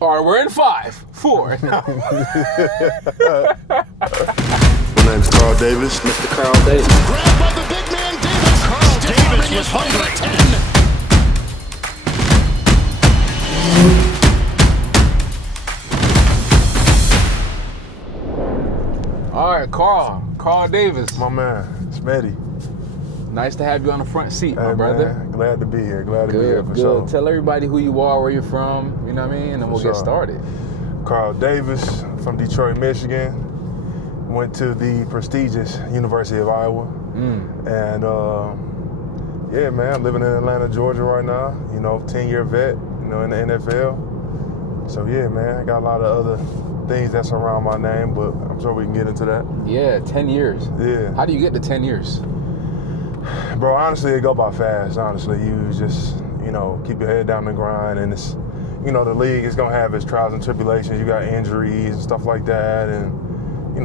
All right, we're in 5, 4. My name's Carl Davis. Mr. Carl Davis. Grab by the big man Davis. Carl Davis was hungry. 10. All right, Carl Davis. My man, Smitty. Nice to have you on the front seat, my Hey, brother. Man, glad to be here. Glad to be Good, here for good. sure. Tell everybody who you are, where you're from, you know what I mean, and then we'll get started. Carl Davis from Detroit, Michigan. Went to the prestigious University of Iowa. And yeah, man, I'm living in Atlanta, Georgia right now. 10-year vet, in the NFL. So yeah, man, I got a lot of other things that surround my name, but I'm sure we can get into that. Yeah, 10 years. Yeah. How do you get to 10 years? Bro, honestly, it go by fast, honestly. You just, keep your head down the grind, and it's, the league is going to have its trials and tribulations. You got injuries and stuff like that, and,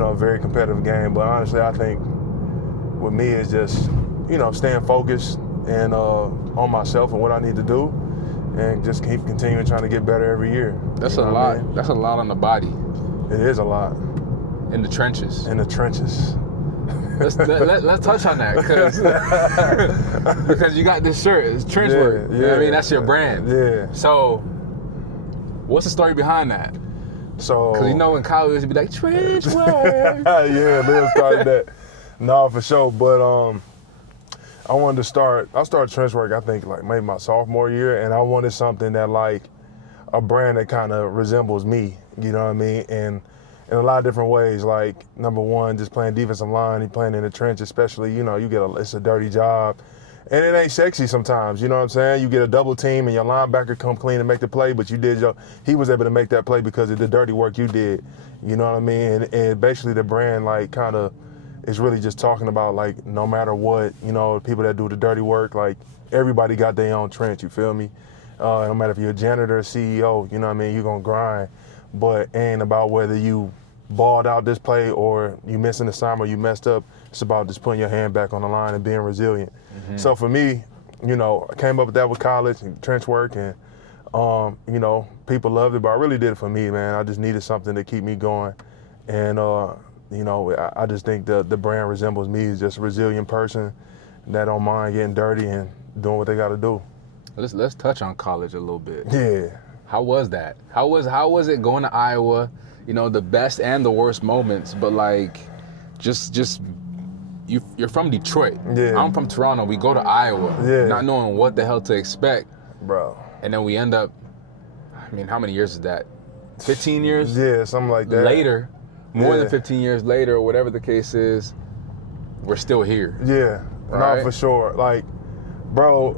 a very competitive game. But honestly, I think with me, it's just, staying focused and on myself and what I need to do, and just keep continuing trying to get better every year. That's a lot. I mean? That's a lot on the body. It is a lot. In the trenches. In the trenches. Let's touch on that because you got this shirt. It's trench work. You know what I mean? That's your brand. Yeah. So, what's the story behind that? So, because in college it'd be like trench work. Yeah, they started that. No, for sure. But I started trench work. I think like maybe my sophomore year, and I wanted something that like a brand that kind of resembles me. You know what I mean? And in a lot of different ways, like number one, just playing defensive line, you playing in the trench, especially, it's a dirty job. And it ain't sexy sometimes, you know what I'm saying? You get a double team and your linebacker come clean and make the play, but he was able to make that play because of the dirty work you did, you know what I mean? And basically the brand like kind of is really just talking about like no matter what, people that do the dirty work, like everybody got their own trench, you feel me? No matter if you're a janitor or CEO, you know what I mean? You're gonna grind. But it ain't about whether you balled out this play or you missed an assignment or you messed up. It's about just putting your hand back on the line and being resilient. Mm-hmm. So for me, I came up with that with college and trench work, and people loved it, but I really did it for me, man. I just needed something to keep me going. And I just think the brand resembles me. It's just a resilient person that don't mind getting dirty and doing what they got to do. Let's touch on college a little bit. Yeah. How was that? How was it going to Iowa? The best and the worst moments, but like, you're from Detroit. Yeah. I'm from Toronto. We go to Iowa, not knowing what the hell to expect, bro. And then we end up. I mean, how many years is that? 15 years? Yeah, something like that. Later, more than 15 years later, or whatever the case is, we're still here. Yeah, right? No, for sure. Like, bro,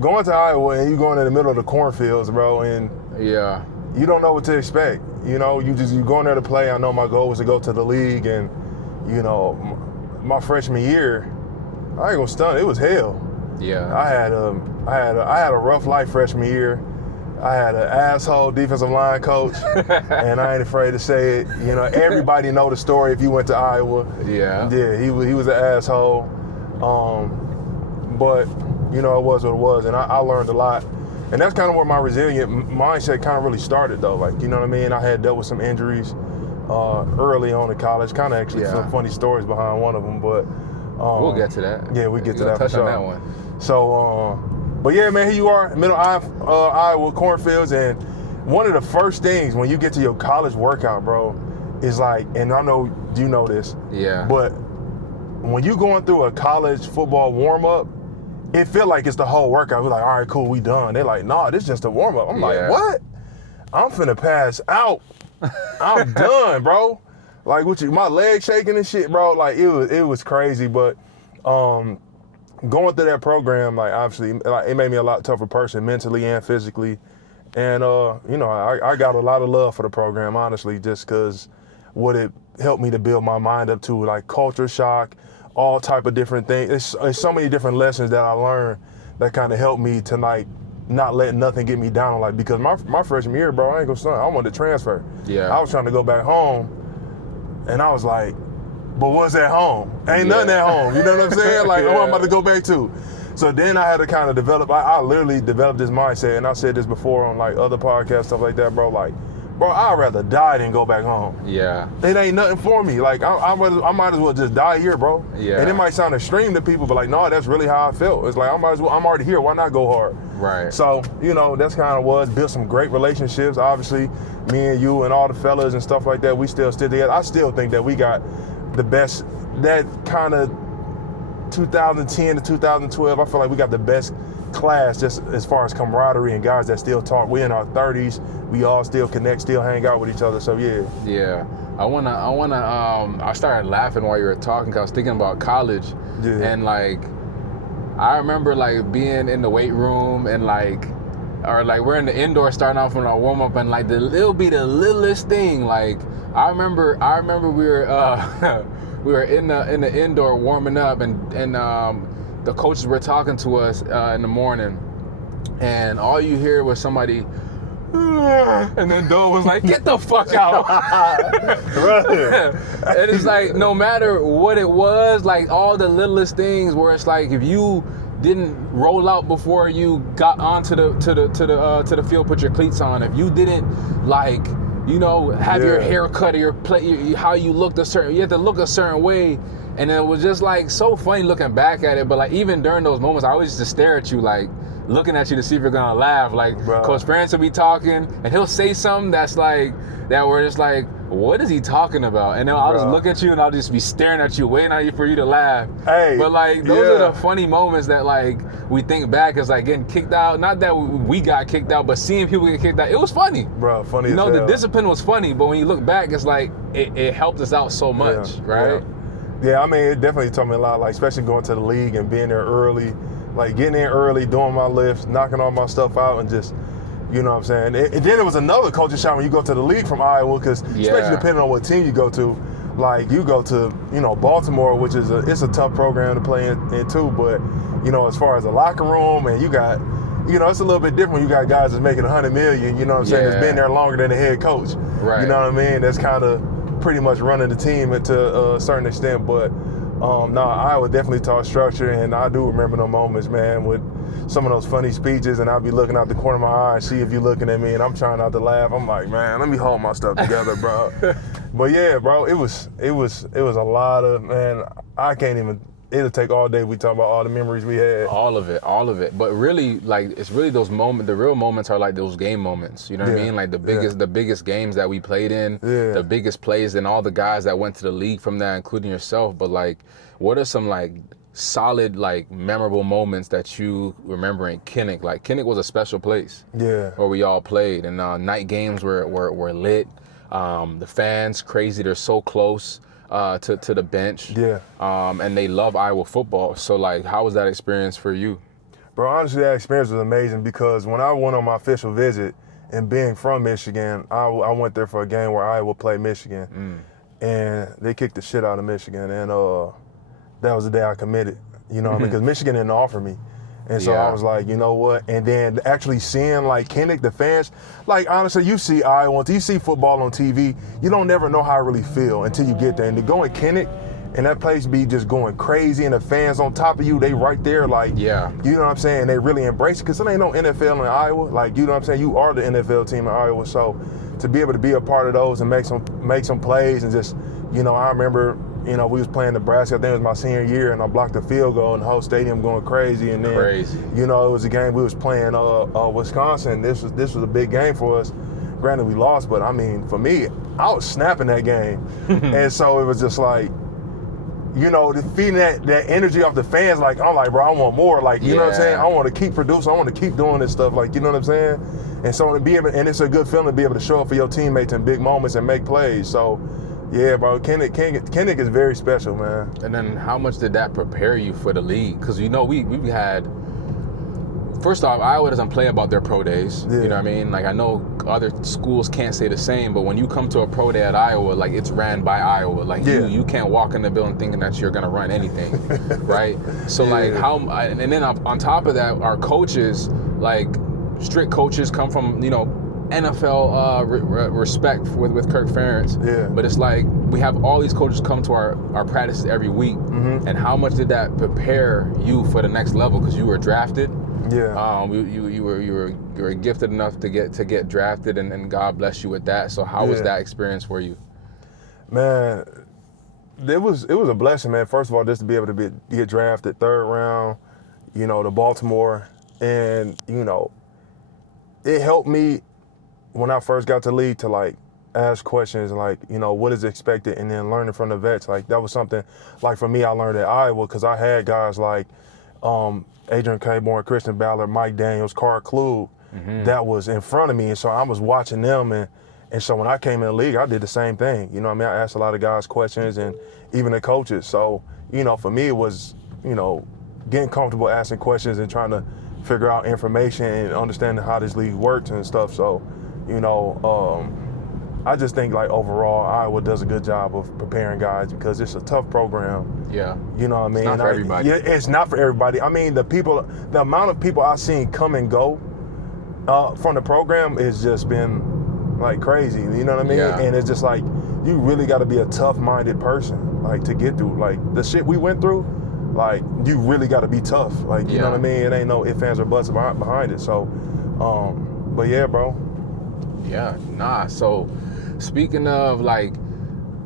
going to Iowa and you going in the middle of the cornfields, bro, and you don't know what to expect. You going there to play. I know my goal was to go to the league, and my freshman year, I ain't gonna stunt, it was hell. Yeah. I had a rough life freshman year. I had an asshole defensive line coach, and I ain't afraid to say it. Everybody know the story if you went to Iowa. Yeah. Yeah, he was an asshole. But it was what it was, and I learned a lot. And that's kind of where my resilient mindset kind of really started, though. Like, you know what I mean? I had dealt with some injuries early on in college. Kind of actually some funny stories behind one of them, but we'll get to that. Yeah, we get to that. Touch for sure. on that one. So, but yeah, man, here you are, middle Iowa cornfields, and one of the first things when you get to your college workout, bro, is like, and I know you know this, but when you going through a college football warm up, it feel like it's the whole workout. We're like, all right, cool, we done. They're like, nah, this is just a warm up. I'm like, what? I'm finna pass out. I'm done, bro. Like, my legs shaking and shit, bro. Like, it was crazy. But going through that program, like, obviously, like, it made me a lot tougher person mentally and physically. And I got a lot of love for the program, honestly, just because what it helped me to build my mind up to, like culture shock, all type of different things. It's so many different lessons that I learned that kind of helped me to like not let nothing get me down. Like, because my freshman year, bro, I ain't gonna stunt, I wanted to transfer. Yeah. I was trying to go back home, and I was like, but what's at home? Ain't nothing at home. You know what I'm saying? Like, what am I about to go back to? So then I had to kind of develop. I literally developed this mindset, and I said this before on like other podcasts, stuff like that, bro. Like, bro, I'd rather die than go back home. Yeah. It ain't nothing for me. Like, I might as well just die here, bro. Yeah. And it might sound extreme to people, but like, no, that's really how I felt. It's like, I'm already here. Why not go hard? Right. So, you know, that's kind of was built some great relationships. Obviously, me and you and all the fellas and stuff like that, we still stick together. I still think that we got the best, that kind of 2010 to 2012, I feel like we got the best class just as far as camaraderie and guys that still talk. We're in our 30s. We all still connect, still hang out with each other. So, yeah. Yeah. I started laughing while you were talking because I was thinking about college. Yeah. And, like, I remember, like, being in the weight room and, like, or, like, we're in the indoor starting off on our warm-up and, like, it'll be the littlest thing. Like, I remember we were... we were in the indoor warming up, and the coaches were talking to us in the morning, and all you hear was somebody, and then Doe was like, "Get the fuck out!" And it's like no matter what it was, like all the littlest things, where it's like if you didn't roll out before you got onto the field, put your cleats on. If you didn't like. You know, have your hair cut or how you looked you had to look a certain way. And it was just like so funny looking back at it. But like even during those moments, I always just stare at you, like looking at you to see if you're gonna laugh. Like Coach France will be talking and he'll say something that's like, that we're just like, what is he talking about? And then I'll just look at you and I'll just be staring at you, waiting for you to laugh. Hey, but like those are the funny moments that like we think back as like getting kicked out. Not that we got kicked out, but seeing people get kicked out, it was funny. Bro, funny You know, as the hell. discipline was funny, but when you look back, it's like it helped us out so much, right? Yeah, I mean, it definitely taught me a lot, like especially going to the league and being there early, like getting in early, doing my lifts, knocking all my stuff out, and just, you know what I'm saying? And then it was another culture shock when you go to the league from Iowa, because especially depending on what team you go to, like you go to, you know, Baltimore, which is it's a tough program to play in too, but, you know, as far as the locker room, and you got, you know, it's a little bit different when you got guys that's making $100 million, you know what I'm saying, that's been there longer than the head coach. Right. You know what I mean? That's kind of pretty much running the team to a certain extent, but Iowa definitely taught structure, and I do remember those moments, man, with some of those funny speeches, and I'll be looking out the corner of my eye and see if you're looking at me, and I'm trying not to laugh. I'm like, man, let me hold my stuff together, bro. But yeah, bro, it was a lot of, man, I can't even. It'll take all day. We talk about all the memories we had. All of it. But really, like, it's really those moments. The real moments are like those game moments. You know what I mean? Like the biggest games that we played in, the biggest plays, and all the guys that went to the league from that, including yourself. But like, what are some like solid, like memorable moments that you remember in Kinnick? Like Kinnick was a special place. Yeah. Where we all played, and night games were lit. The fans crazy. They're so close. To the bench. Yeah. And they love Iowa football. So, like, how was that experience for you? Bro, honestly, that experience was amazing because when I went on my official visit, and being from Michigan, I went there for a game where Iowa played Michigan. And they kicked the shit out of Michigan. And that was the day I committed, you know what I mean? Because Michigan didn't offer me. And so I was like, you know what? And then actually seeing like Kinnick, the fans, like honestly, you see Iowa, you see football on TV, you don't never know how I really feel until you get there. And to go in Kinnick and that place be just going crazy and the fans on top of you, they right there like, you know what I'm saying? They really embrace it because there ain't no NFL in Iowa. Like, you know what I'm saying? You are the NFL team in Iowa. So to be able to be a part of those and make some plays and just, you know, I remember, you know, we was playing Nebraska, I think it was my senior year, and I blocked a field goal and the whole stadium going crazy. And then, you know, it was a game we was playing Wisconsin. This was a big game for us. Granted, we lost, but I mean, for me, I was snapping that game. And so it was just like, you know, feeding that energy off the fans, like, I'm like, bro, I want more. Like, you know what I'm saying? I want to keep producing. I want to keep doing this stuff. Like, you know what I'm saying? And so to be able, and it's a good feeling to be able to show up for your teammates in big moments and make plays. So, yeah, bro, Kinnick is very special, man. And then how much did that prepare you for the league? Because, you know, we had, first off, Iowa doesn't play about their pro days. You know what I mean? Like, I know other schools can't say the same, but when you come to a pro day at Iowa, like, it's ran by Iowa. Like, you can't walk in the building thinking that you're going to run anything, right? So, like, and then on top of that, our coaches, like, strict coaches come from, you know, NFL respect with Kirk Ferentz. Yeah. But it's like we have all these coaches come to our practices every week, and how much did that prepare you for the next level? Because you were drafted. Yeah. You were gifted enough to get drafted, and God bless you with that. So how was that experience for you? Man, it was a blessing, man. First of all, just to be able to get drafted 3rd round, to Baltimore, and it helped me when I first got to the league to like ask questions like, what is expected, and then learning from the vets. Like that was something like for me I learned at Iowa because I had guys like Adrian Claiborne, Christian Ballard, Mike Daniels, Carl Klug that was in front of me, and so I was watching them, and so when I came in the league, I did the same thing. I asked a lot of guys questions and even the coaches. So, for me it was, getting comfortable asking questions and trying to figure out information and understanding how this league works and stuff. So, I just think like overall Iowa does a good job of preparing guys because it's a tough program. Yeah. You know what I mean? It's not for everybody. Yeah, it's not for everybody. I mean, the amount of people I've seen come and go from the program has just been like crazy. You know what I mean? Yeah. And it's just like you really got to be a tough-minded person like to get through like the shit we went through. Like you really got to be tough. Like you know what I mean? It ain't no ifs, ands, or buts behind it. So, but yeah, bro. Yeah, nah. So, speaking of like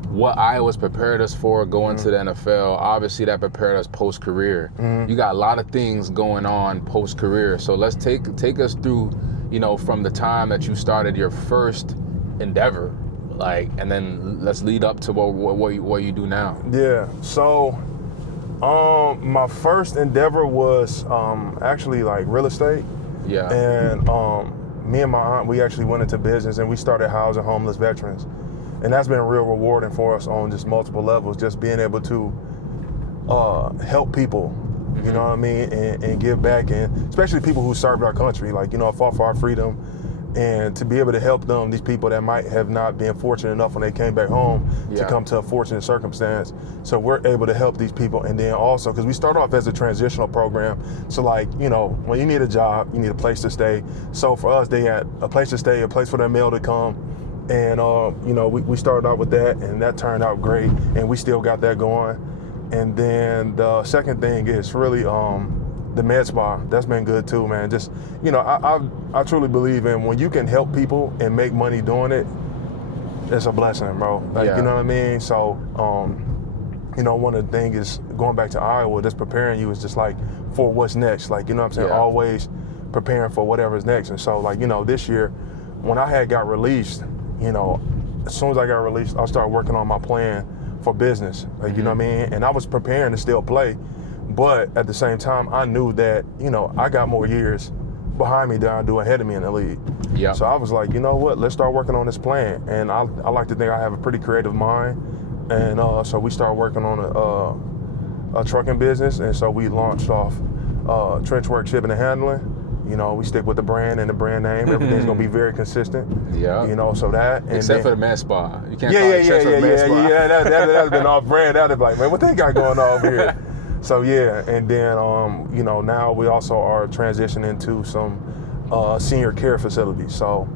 what Iowa's prepared us for going to the NFL, obviously that prepared us post-career. You got a lot of things going on post-career. So let's take us through, from the time that you started your first endeavor, like, and then let's lead up to what you do now. Yeah. So, my first endeavor was actually like real estate. Yeah. And me and my aunt, we actually went into business and we started housing homeless veterans. And that's been real rewarding for us on just multiple levels, just being able to help people, you know what I mean, and give back, and especially people who served our country, like, fought for our freedom, and to be able to help them, these people that might have not been fortunate enough when they came back home to come to a fortunate circumstance. So we're able to help these people. And then also, because we start off as a transitional program, so like, when you need a job, you need a place to stay. So for us, they had a place to stay, a place for their mail to come. And, we started out with that, and that turned out great, and we still got that going. And then the second thing is really the med spa. That's been good too, man. Just, I truly believe in when you can help people and make money doing it, it's a blessing, bro. Like, you know what I mean? So, one of the things is going back to Iowa, just preparing you is just like for what's next. Like, what I'm saying? Always preparing for whatever's next. And so, like, this year, when I had got released, as soon as I got released, I started working on my plan for business. Like, you know what I mean? And I was preparing to still play, but at the same time, I knew that, I got more years behind me than I do ahead of me in the league. Yeah. So I was like, you know what? Let's start working on this plan. And I like to think I have a pretty creative mind. And so we started working on a trucking business. And so we launched off trench work, shipping, and handling. We stick with the brand and the brand name. Everything's gonna be very consistent. Yeah. So that. And except for the med spa. You can't yeah, call it trench work med spa. Yeah. That's been off brand. That'd be like, man, what they got going on over here? So yeah, and then now we also are transitioning to some senior care facilities. So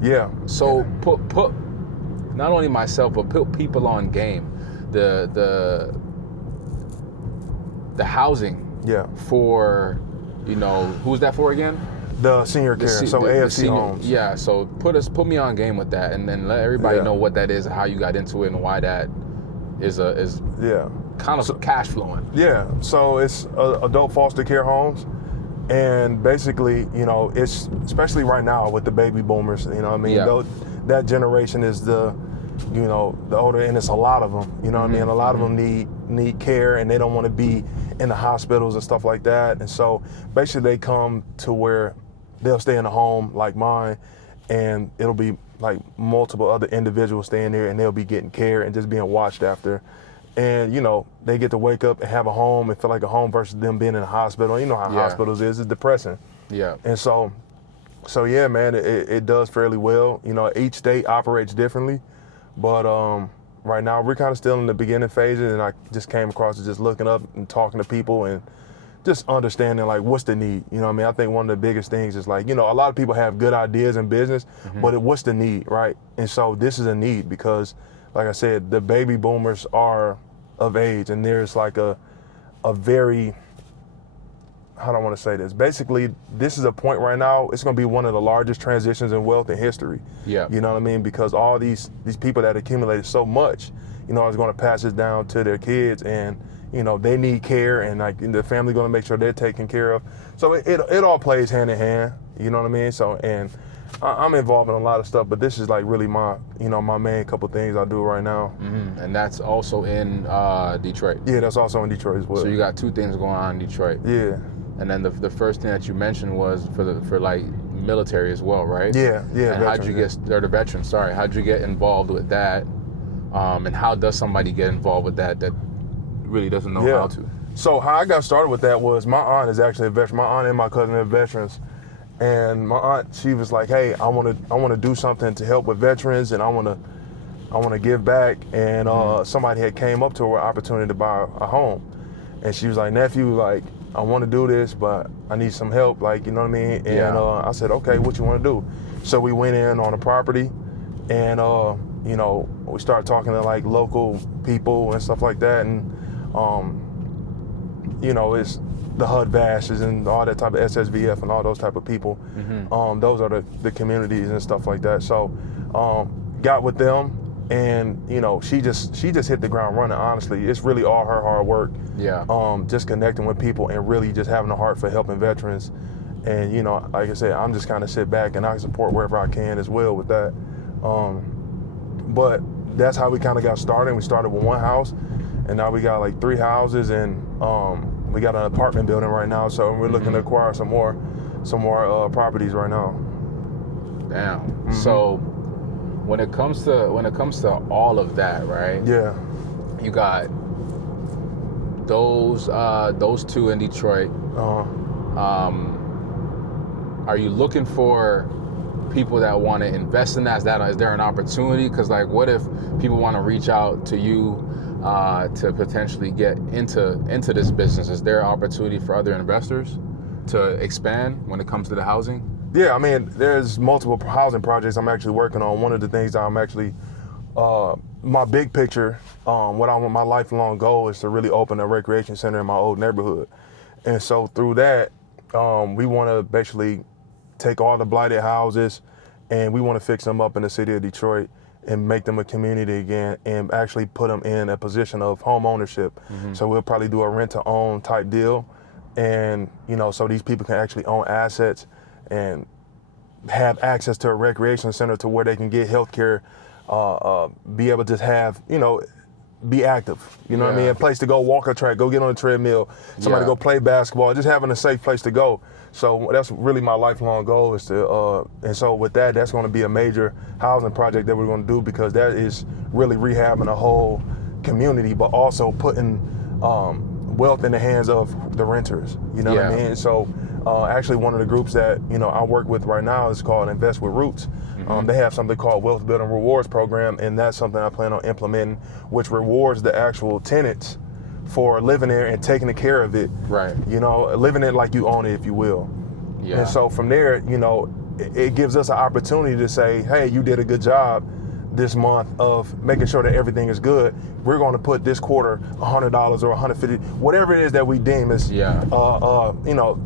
yeah. So put not only myself but put people on game. The housing. Yeah. For who's that for again? The senior care, so AFC homes. Yeah, so put me on game with that, and then let everybody know what that is, how you got into it, and why that is kind of cash flowing. Yeah, so it's adult foster care homes, and basically, it's especially right now with the baby boomers. That generation is the older, and it's a lot of them. You know what I mean? A lot of them need care, and they don't want to be in the hospitals and stuff like that. And so basically they come to where they'll stay in a home like mine, and it'll be like multiple other individuals staying there, and they'll be getting care and just being watched after. And, they get to wake up and have a home and feel like a home versus them being in a hospital. You know how hospitals is. It's depressing. Yeah. And so yeah, man, it does fairly well. Each state operates differently. But right now we're kind of still in the beginning phases, and I just came across it just looking up and talking to people and just understanding like what's the need. You know what I mean? I think one of the biggest things is like, you know, a lot of people have good ideas in business, but what's the need, right? And so this is a need because, like I said, the baby boomers are of age, and there's like a very, how do I want to say this? Basically, this is a point right now, it's going to be one of the largest transitions in wealth in history. Yeah. You know what I mean? Because all these people that accumulated so much, you know, is going to pass this down to their kids, and, you know, they need care, and like the family going to make sure they're taken care of. So it all plays hand in hand, you know what I mean? So, and I'm involved in a lot of stuff, but this is like really my, you know, my main couple things I do right now. And that's also in Detroit. Yeah, that's also in Detroit as well. So you got two things going on in Detroit. Yeah. And then the first thing that you mentioned was for like military as well, right? Yeah. And how'd you get, or the veterans, sorry, how'd you get involved with that? And how does somebody get involved with that really doesn't know how to? So how I got started with that was my aunt is actually a veteran. My aunt and my cousin are veterans. And my aunt, she was like, "Hey, I want to do something to help with veterans, and I want to give back." And somebody had came up to her with an opportunity to buy a home, and she was like, "Nephew, like, I want to do this, but I need some help, like, you know what I mean?" And I said, "Okay, what you want to do?" So we went in on a property, and you know, we started talking to like local people and stuff like that, and you know, it's the HUD Vashes and all that type of SSVF and all those type of people. Those are the communities and stuff like that. So got with them, and you know, she just hit the ground running. Honestly, it's really all her hard work. Yeah. Just connecting with people and really just having a heart for helping veterans. And you know, like I said, I'm just kind of sit back and I support wherever I can as well with that. But that's how we kind of got started. We started with one house, and now we got like 3 houses, and we got an apartment building right now. So we're looking to acquire some more properties right now. Damn. So when it comes to all of that, right? Yeah. You got those two in Detroit. Are you looking for people that want to invest in that? Is there an opportunity? Because like, what if people want to reach out to you to potentially get into this business? Is there an opportunity for other investors to expand when it comes to the housing? Yeah, I mean, there's multiple housing projects I'm actually working on. One of the things that I'm actually, my big picture, what I want, my lifelong goal is to really open a recreation center in my old neighborhood. And so through that, we want to basically take all the blighted houses, and we want to fix them up in the city of Detroit and make them a community again, and actually put them in a position of home ownership. So we'll probably do a rent to own type deal, and you know, so these people can actually own assets and have access to a recreation center to where they can get health care, be able to have, you know, be active, you know what I mean? A place to go walk a track, go get on a treadmill, somebody go play basketball, just having a safe place to go. So that's really my lifelong goal is to, and so with that, that's gonna be a major housing project that we're gonna do, because that is really rehabbing a whole community, but also putting wealth in the hands of the renters, you know what I mean? So actually one of the groups that, you know, I work with right now is called Invest with Roots. They have something called Wealth Building Rewards Program, and that's something I plan on implementing, which rewards the actual tenants for living there and taking care of it. Right. You know, living it like you own it, if you will. Yeah. And so from there, you know, it gives us an opportunity to say, hey, you did a good job this month of making sure that everything is good. We're going to put this quarter $100 or $150, whatever it is that we deem as, you know,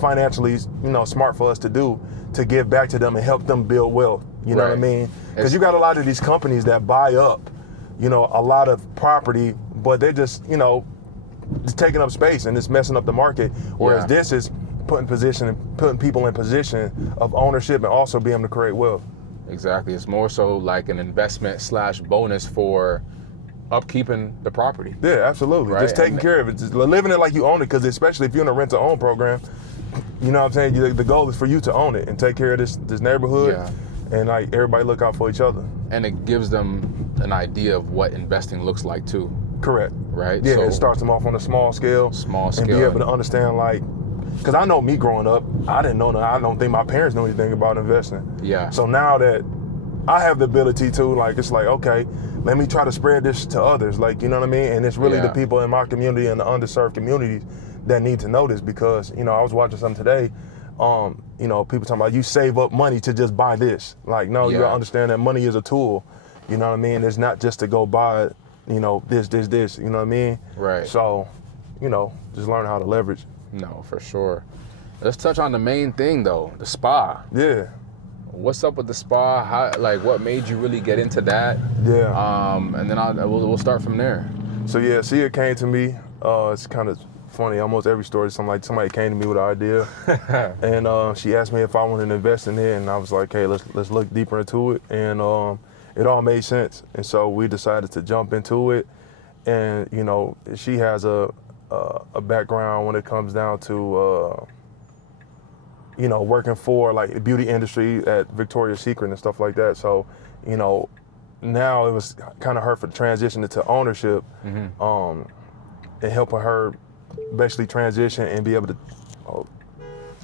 financially, you know, smart for us to do, to give back to them and help them build wealth. You know what I mean? Because you got a lot of these companies that buy up, you know, a lot of property, but they're just, you know, just taking up space and it's messing up the market. Whereas this is putting people in position of ownership and also being able to create wealth. Exactly. It's more so like an investment / bonus for upkeeping the property. Yeah, absolutely. Right? Just taking care of it, just living it like you own it. Because especially if you're in a rent-to-own program, you know what I'm saying? The goal is for you to own it and take care of this neighborhood, and like everybody look out for each other. And it gives them an idea of what investing looks like too. Correct. Right. Yeah, so, it starts them off on a small scale. And be able to understand, like, because I know me growing up, I didn't know. I don't think my parents knew anything about investing. Yeah. So now that I have the ability to, like, it's like, okay, let me try to spread this to others. Like, you know what I mean? And it's really the people in my community and the underserved communities that need to know this, because, you know, I was watching something today, you know, people talking about you save up money to just buy this. Like, no, you gotta understand that money is a tool. You know what I mean? It's not just to go buy, you know, this, you know what I mean? Right. So, you know, just learn how to leverage. No, for sure. Let's touch on the main thing though, the spa. Yeah. What's up with the spa? How, like, what made you really get into that? Yeah. And then we'll start from there. So yeah, Sia came to me. It's kind of funny. Almost every story, somebody came to me with an idea, and she asked me if I wanted to invest in it, and I was like, hey, let's look deeper into it, and it all made sense, and so we decided to jump into it. And you know, she has a background when it comes down to you know, working for like the beauty industry at Victoria's Secret and stuff like that. So, you know, now it was kind of her for transition into ownership, and helping her basically transition and be able to. Oh,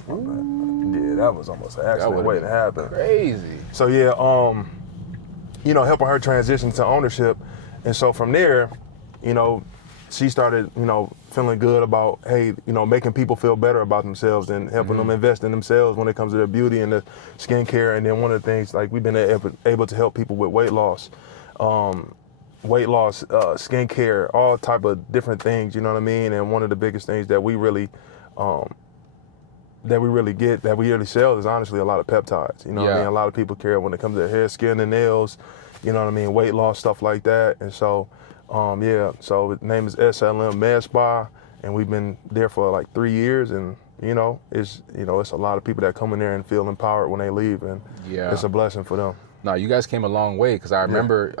yeah, that was almost an accident waiting to happen. Crazy. So yeah, you know, helping her transition to ownership, and so from there, you know, she started, you know, feeling good about, hey, you know, making people feel better about themselves and helping them invest in themselves when it comes to their beauty and their skincare. And then one of the things, like, we've been able to help people with weight loss, skincare, all type of different things, you know what I mean? And one of the biggest things that we really sell is honestly a lot of peptides. You know what I mean? A lot of people care when it comes to hair, skin, and nails, you know what I mean? Weight loss, stuff like that. And so, so the name is SLM Med Spa, and we've been there for like 3 years, and it's a lot of people that come in there and feel empowered when they leave, and it's a blessing for them. No, you guys came a long way, because I remember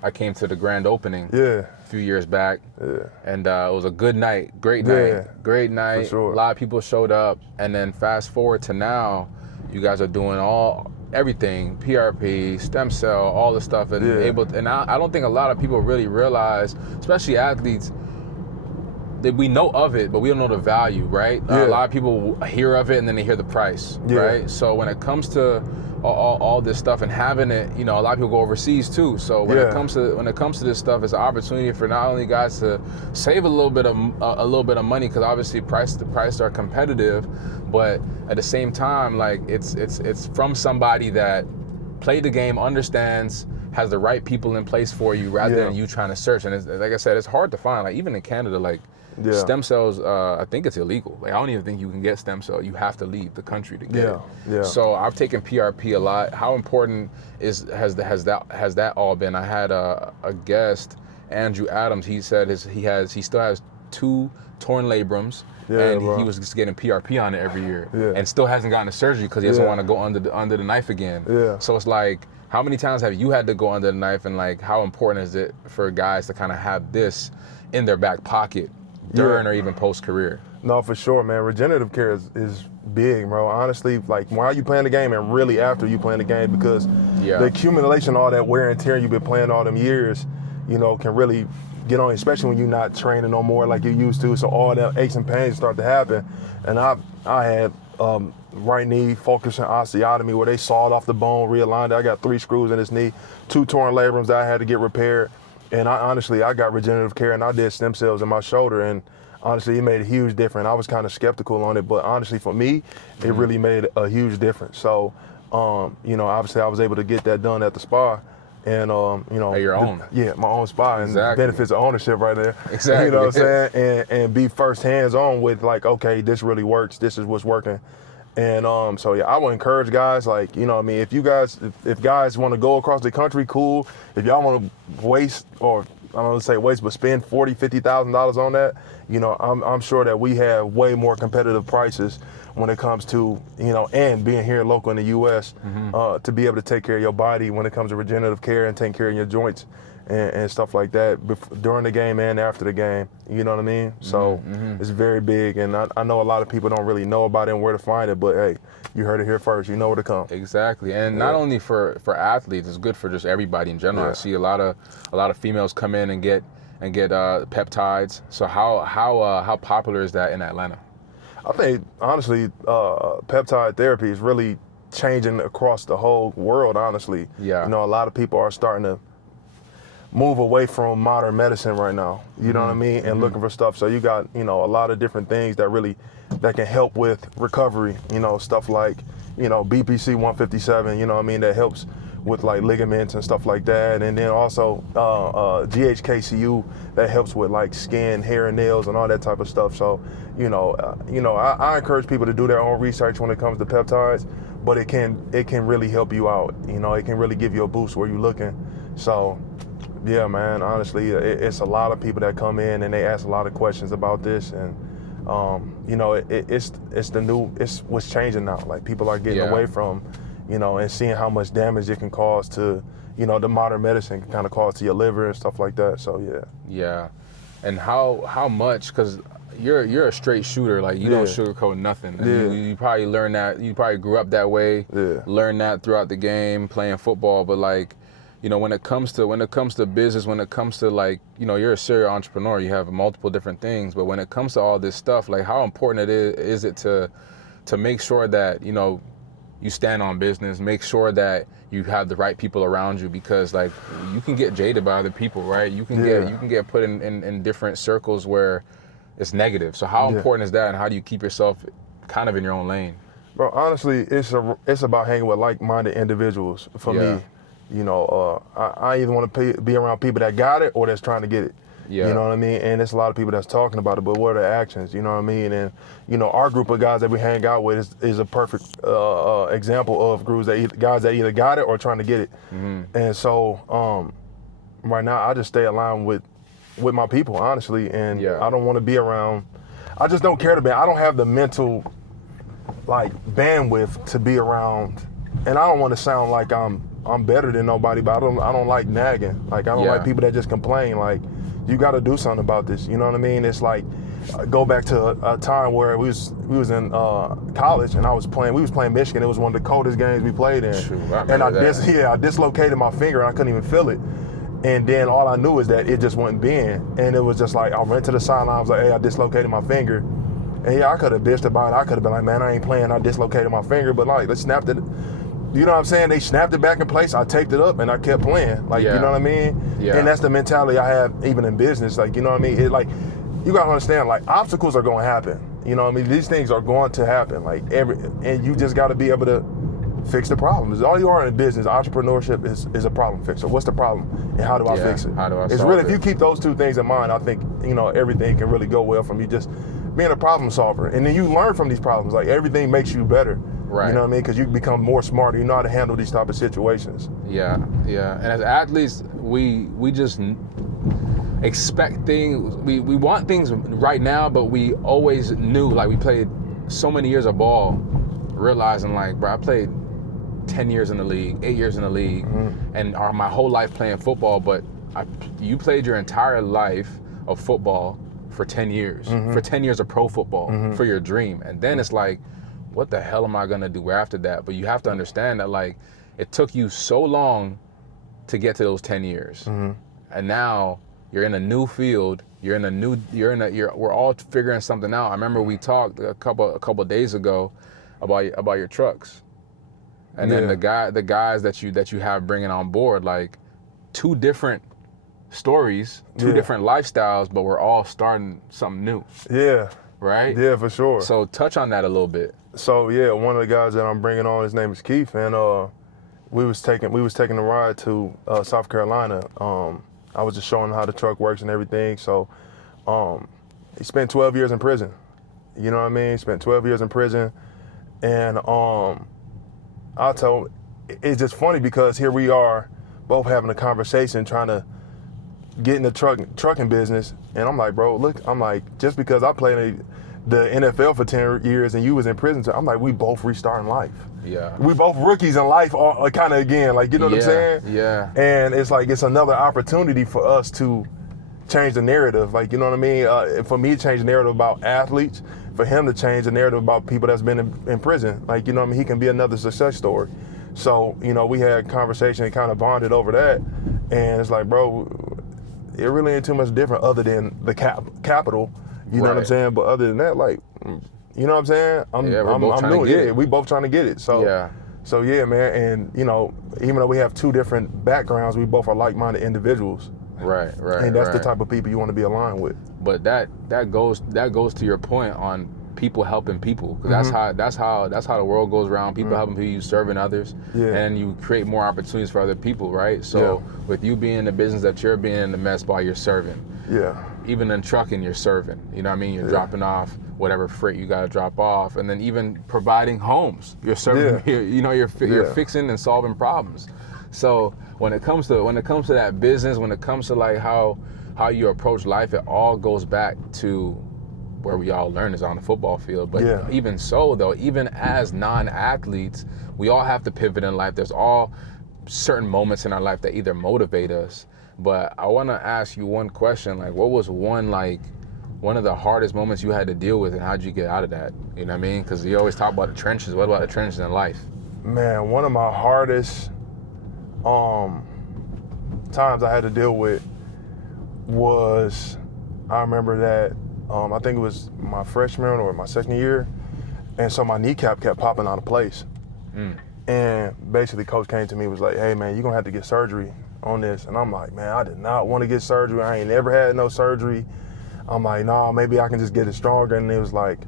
I came to the grand opening a few years back, and it was a good night, great night. For sure. A lot of people showed up, and then fast forward to now, you guys are doing everything, PRP, stem cell, all the stuff, and I don't think a lot of people really realize, especially athletes, that we know of it, but we don't know the value, right? A lot of people hear of it and then they hear the price, right? So when it comes to all this stuff and having it, a lot of people go overseas too. So when it comes to this stuff, it's an opportunity for not only guys to save a little bit of money, because obviously the prices are competitive, but at the same time, like, it's from somebody that played the game, understands, has the right people in place for you, rather than you trying to search. And it's, like I said, it's hard to find. Like, even in Canada, like, stem cells, I think it's illegal. Like, I don't even think you can get stem cell. You have to leave the country to get it. So I've taken PRP a lot. How important has that all been? I had a guest, Andrew Adams. He said he still has 2 torn labrums, and he was just getting PRP on it every year, and still hasn't gotten a surgery because he doesn't want to go under the knife again. So it's like, how many times have you had to go under the knife, and like, how important is it for guys to kind of have this in their back pocket during or even post-career? No, for sure, man. Regenerative care is big, bro. Honestly, like, while you playing the game and really after you playing the game, because the accumulation, all that wear and tear you've been playing all them years, can really get on you, especially when you're not training no more like you used to. So all that aches and pains start to happen. And I had right knee focusing osteotomy, where they sawed off the bone, realigned it. I got 3 screws in this knee, 2 torn labrums that I had to get repaired. And I got regenerative care, and I did stem cells in my shoulder, and honestly, it made a huge difference. I was kind of skeptical on it, but honestly, for me, it really made a huge difference. So, obviously, I was able to get that done at the spa, and at your own, my own spa, and benefits of ownership right there. Exactly. You know what I'm saying? And be first hands on with, like, okay, this really works. This is what's working. And I would encourage guys, like, if guys want to go across the country, cool. If y'all want to waste, or I don't want to say waste, but spend $40,000, $50,000 on that, I'm sure that we have way more competitive prices when it comes to, and being here local in the U.S., to be able to take care of your body when it comes to regenerative care and taking care of your joints and stuff like that during the game and after the game. You know what I mean? So it's very big, and I know a lot of people don't really know about it and where to find it, but hey, you heard it here first. You know where to come. Exactly, and not only for athletes, it's good for just everybody in general. I see a lot of females come in and get peptides. So how popular is that in Atlanta? I think, honestly, peptide therapy is really changing across the whole world, honestly. A lot of people are starting to move away from modern medicine right now. You know what I mean? And looking for stuff. So you got, a lot of different things that can help with recovery. Stuff like, BPC 157. That helps with like ligaments and stuff like that. And then also GHKCU that helps with like skin, hair, and nails and all that type of stuff. So, I encourage people to do their own research when it comes to peptides, but it can really help you out. It can really give you a boost where you're looking. So, yeah, man, honestly, it's a lot of people that come in and they ask a lot of questions about this. And, it's what's changing now. Like people are getting away from, and seeing how much damage it can cause to, the modern medicine can kind of cause to your liver and stuff like that. So, yeah. Yeah. And how much, because you're a straight shooter, like you don't sugarcoat nothing. And you probably learned that, you probably grew up that way, learned that throughout the game, playing football, but like, when it comes to business, when it comes to like, you're a serial entrepreneur, you have multiple different things, but when it comes to all this stuff, like how important is it to make sure that, you stand on business, make sure that you have the right people around you, because like you can get jaded by other people, right? You can get put in different circles where it's negative. So how important is that, and how do you keep yourself kind of in your own lane? Bro, honestly, it's about hanging with like-minded individuals for me. I either want to be around people that got it or that's trying to get it. Yeah. You know what I mean? And there's a lot of people that's talking about it, but what are their actions? You know what I mean? And, our group of guys that we hang out with is a perfect example of guys that either got it or trying to get it. Mm-hmm. And so right now I just stay aligned with my people, honestly. And I don't want to be around, I just don't care to be, I don't have the mental like bandwidth to be around, and I don't want to sound like I'm better than nobody, but I don't like nagging. Like I don't like people that just complain. Like you got to do something about this. You know what I mean? It's like go back to a time where we was in college and we was playing Michigan. It was one of the coldest games we played in. True, I dislocated my finger and I couldn't even feel it. And then all I knew is that it just wasn't bend. And it was just like I went to the sideline. I was like, hey, I dislocated my finger. And I could have bitched about it. I could have been like, man, I ain't playing. I dislocated my finger. But like, let's snap it. You know what I'm saying? They snapped it back in place. I taped it up and I kept playing. Like, you know what I mean? Yeah. And that's the mentality I have even in business. Like, you know what I mean? It like, you gotta understand, like, obstacles are gonna happen. You know what I mean? These things are going to happen. Like and you just gotta be able to fix the problems. All you are in business, entrepreneurship is a problem fixer. What's the problem and how do I fix it? How do I It's solve really, it? if you keep those two things in mind, I think, everything can really go well from you just being a problem solver. And then you learn from these problems. Like everything makes you better. Right. You know what I mean? Because you become more smarter. You know how to handle these type of situations. Yeah. And as athletes, we just expect things. We want things right now, but we always knew. Like we played so many years of ball, realizing like, bro, I played 10 years in the league, 8 years in the league, and my whole life playing football. But you played your entire life of football for 10 years, for 10 years of pro football, for your dream. And then it's like, what the hell am I gonna do after that? But you have to understand that like it took you so long to get to those 10 years. And now you're in a new field, we're all figuring something out. I remember we talked a couple days ago about your trucks. And then the guys that you have bringing on board, like two different stories, two different lifestyles, but we're all starting something new. Yeah. Right? Yeah, for sure. So touch on that a little bit. So one of the guys that I'm bringing on, his name is Keith, and we was taking a ride to South Carolina. I was just showing him how the truck works and everything. So he spent 12 years in prison. You know what I mean? He spent 12 years in prison, and I told him, it's just funny because here we are, both having a conversation, trying to get in the trucking business, and I'm like, bro, look, I'm like, just because I played the NFL for 10 years and you was in prison, I'm like, we both restarting life. Yeah. We both rookies in life, kind of again, like, you know what I'm saying? Yeah. And it's like, it's another opportunity for us to change the narrative. Like, you know what I mean? For me to change the narrative about athletes, for him to change the narrative about people that's been in prison. Like, you know what I mean? He can be another success story. So, we had a conversation and kind of bonded over that. And it's like, bro, it really ain't too much different other than the capital. You know what I'm saying? But other than that, like, you know what I'm saying? I'm new. Yeah, we both trying to get it. So yeah, man. And even though we have two different backgrounds, we both are like-minded individuals. Right. And that's the type of people you want to be aligned with. But that goes to your point on people helping people, because that's how the world goes around. People helping people, you serving others, and you create more opportunities for other people, right? So with you being in the business that you're being in the mess bar, you're serving. Yeah. Even in trucking, you're serving. You know what I mean? You're dropping off whatever freight you got to drop off, and then even providing homes. You're serving. You're fixing and solving problems. So when it comes to that business, when it comes to like how you approach life, it all goes back to where we all learn is on the football field. But even so, though, even as non-athletes, we all have to pivot in life. There's all certain moments in our life that either motivate us. But I want to ask you one question. Like, what was one of the hardest moments you had to deal with, and how'd you get out of that? You know what I mean? Because you always talk about the trenches. What about the trenches in life? Man, one of my hardest times I had to deal with was, I remember that I think it was my freshman or my second year, and so my kneecap kept popping out of place. And basically coach came to me and was like, hey man, you're gonna have to get surgery on this. And I'm like, man, I did not want to get surgery. I ain't never had no surgery. I'm like, nah, maybe I can just get it stronger. And it was like,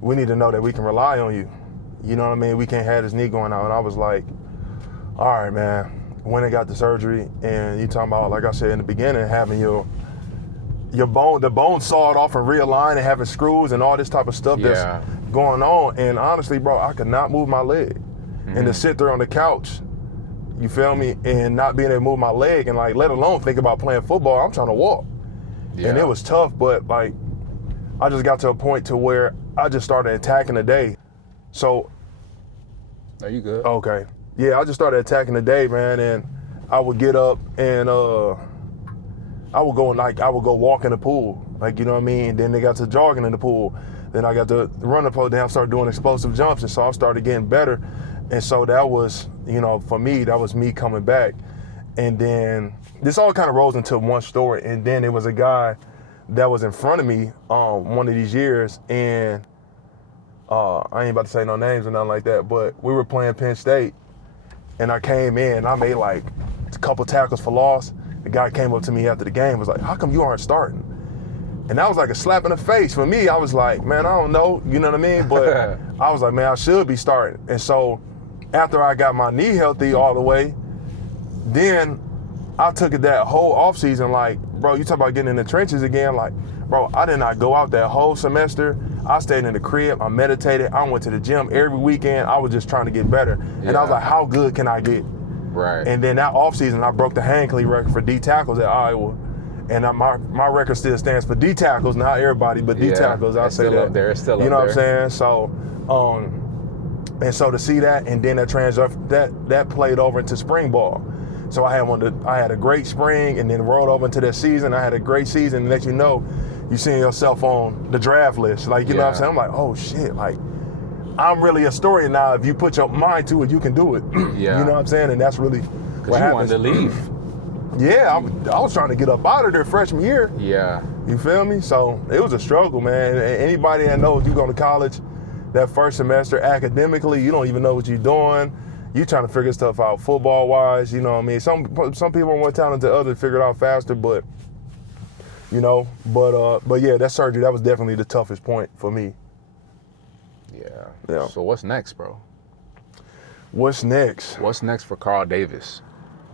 we need to know that we can rely on you. You know what I mean? We can't have this knee going out. And I was like, all right, man. When I got the surgery, and you talking about, like I said in the beginning, having the bone sawed off and realigned and having screws and all this type of stuff that's going on. And honestly, bro, I could not move my leg. And to sit there on the couch, you feel me, and not being able to move my leg and like, let alone think about playing football, I'm trying to walk. And it was tough, but like, I just got to a point to where I just started attacking the day. So. Are you good? Okay. Yeah, I just started attacking the day, man, and I would get up and I would go walk in the pool, like, you know what I mean? Then they got to jogging in the pool. Then I got to run the pool, then I started doing explosive jumps, and so I started getting better. And so that was, you know, for me, that was me coming back. And then this all kind of rolls into one story. And then there was a guy that was in front of me one of these years, and I ain't about to say no names or nothing like that, but we were playing Penn State, and I came in, and I made like a couple tackles for loss. The guy came up to me after the game, was like, how come you aren't starting? And that was like a slap in the face. For me, I was like, man, I don't know, you know what I mean? But I was like, man, I should be starting. And so after I got my knee healthy all the way, then I took it that whole offseason, like, bro, you talk about getting in the trenches again, like, bro, I did not go out that whole semester. I stayed in the crib, I meditated, I went to the gym every weekend. I was just trying to get better. And I was like, how good can I get? Right. And then that offseason, I broke the hand cleat record for D tackles at Iowa. And my record still stands for D tackles, not everybody, but D tackles. I say that. It's still up there. You know what I'm saying? So, and so to see that, and then that played over into spring ball. So I had a great spring, and then rolled over into that season. I had a great season, and let you know, you seeing yourself on the draft list. Like, you know what I'm saying? I'm like, oh shit, like, I'm really a story now. If you put your mind to it, you can do it. You know what I'm saying? And that's really what happens. Wanted to leave. Yeah, I was trying to get up out of there freshman year. Yeah. You feel me? So it was a struggle, man. Anybody that knows you go to college, that first semester academically, you don't even know what you're doing. You trying to figure stuff out football-wise, you know what I mean? Some people are more talented than others, figure it out faster, but, you know, but yeah, that surgery, that was definitely the toughest point for me. Yeah. So what's next, bro? What's next? What's next for Carl Davis?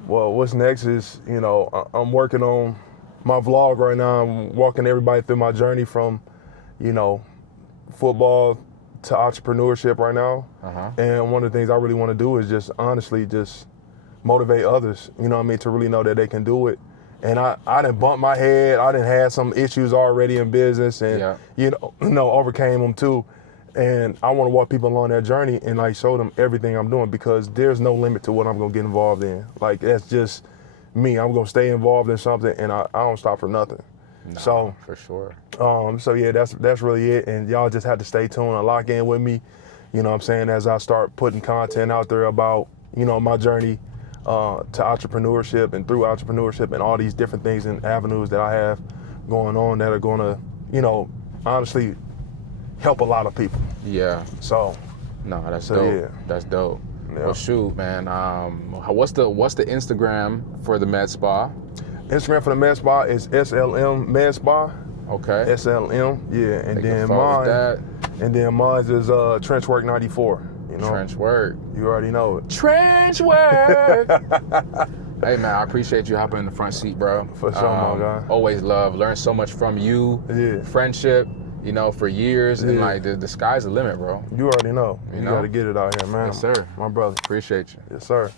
Well, what's next is, you know, I'm working on my vlog right now. I'm walking everybody through my journey from, you know, football to entrepreneurship right now. And one of the things I really want to do is just honestly just motivate others, you know what I mean, to really know that they can do it. And I done bumped my head. I done had some issues already in business, and you know, overcame them too. And I want to walk people along that journey and like show them everything I'm doing, because there's no limit to what I'm gonna get involved in. Like, that's just me. I'm gonna stay involved in something, and I don't stop for nothing. No, so for sure. So yeah, that's really it. And y'all just have to stay tuned and lock in with me. You know what I'm saying, as I start putting content out there about, you know, my journey to entrepreneurship, and through entrepreneurship, and all these different things and avenues that I have going on that are gonna, you know, honestly help a lot of people. Yeah. So. No, that's dope. Yeah. That's dope. Yeah. Well, shoot, man. What's the Instagram for the Med Spa? Instagram for the med spa is SLM Med Spa. Okay. SLM, yeah. And They can then follow mine, that. and then mine is Trenchwork 94. You know, Trench work. you already know it. Trench work. Hey man, I appreciate you hopping in the front seat, bro. For sure, my guy. Always love. Learn so much from you. Yeah. Friendship, you know, for years, and Yeah. like the sky's the limit, bro. You already know. You know? got to get it out here, man. Yes, sir. My brother. Appreciate you. Yes, sir.